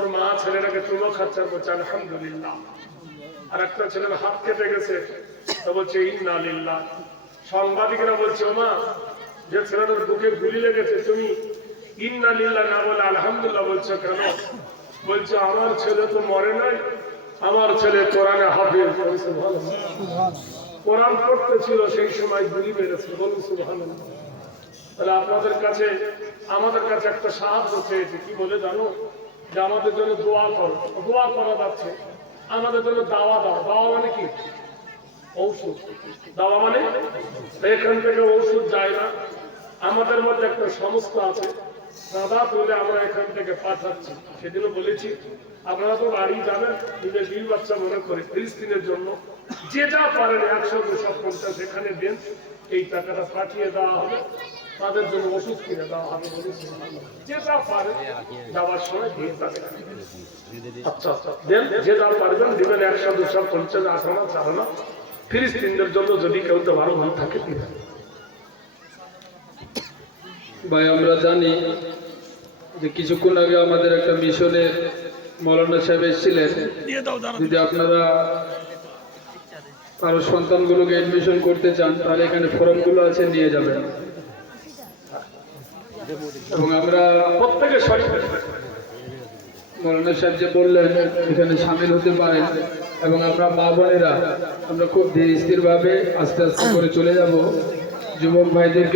ওর মা ছেলেটাকে চুমো খাচ্ছে আর বলছে আলহামদুলিল্লাহ। আর একটা ছেলের হাত কেটে গেছে, তা বলছে ইন্না লিল্লাহ। সাংবাদিকরা বলছে ও মা, যে ছেলেটার বুকে গুলি লেগেছে তুমি ইন্না লিল্লাহ না বলে আলহামদুলিল্লাহ বলছো কেন? বলছে আমার ছেলে তো মরে নাই, আমার ছেলে কোরআনে হাফেজ। কোরআন পড়তে ছিল সেই সময় গুলি মেরেছে। বলুন সুবহানাল্লাহ। তাহলে আপনাদের কাছে আমাদের কাছে একটা সাহায্য চেয়েছে, কি বলে জানো? যে আমাদের জন্য দোয়া করো। দোয়া করা যাচ্ছে, আমাদের জন্য দাওয়া দাও। দাওয়া মানে কি? ঔষধ। দাওয়া মানে এখান থেকে ঔষধ যায় না, আমাদের মধ্যে একটা সংস্থা আছে দাদা বলে আমরা এখান থেকে পাঠাচ্ছি। সেদিনও বলেছি আপনারা তো বাড়ি যাবেন, নিজের বিল বাচ্চা মনে করে ফিলিস্তিনের জন্য যে যা পারেন 100-250 এখানে দেন, এই টাকাটা পাঠিয়ে দেওয়া হবে, তাদের জন্য ওষুধ কিনে দেওয়া হবে। যে যা পারেন যাওয়ার সময় দিয়ে যাবেন। আচ্ছা আচ্ছা দেন, যে যা পারবেন দেবেন। 100-250 আসানা চালানো ফিলিস্তিনদের জন্য যদি কেউ তো ভালো মনে থাকে দিবেন। ভাই আমরা জানি যে কিছুক্ষণ আগে আমাদের একটা মিশনের মৌলানা সাহেব এসেছিলেন। যদি আপনারা কারো সন্তানগুলোকে এডমিশন করতে চান তাহলে এখানে ফর্মগুলো আছে, নিয়ে যাবেন। এবং আমরা প্রত্যেকে মৌলানা সাহেব যে বললেন এখানে সামিল হতে পারেন, এবং আমরা মা বোনেরা আমরা খুব ধীর স্থির ভাবে আস্তে আস্তে করে চলে যাব। যুবক ভাইদেরকে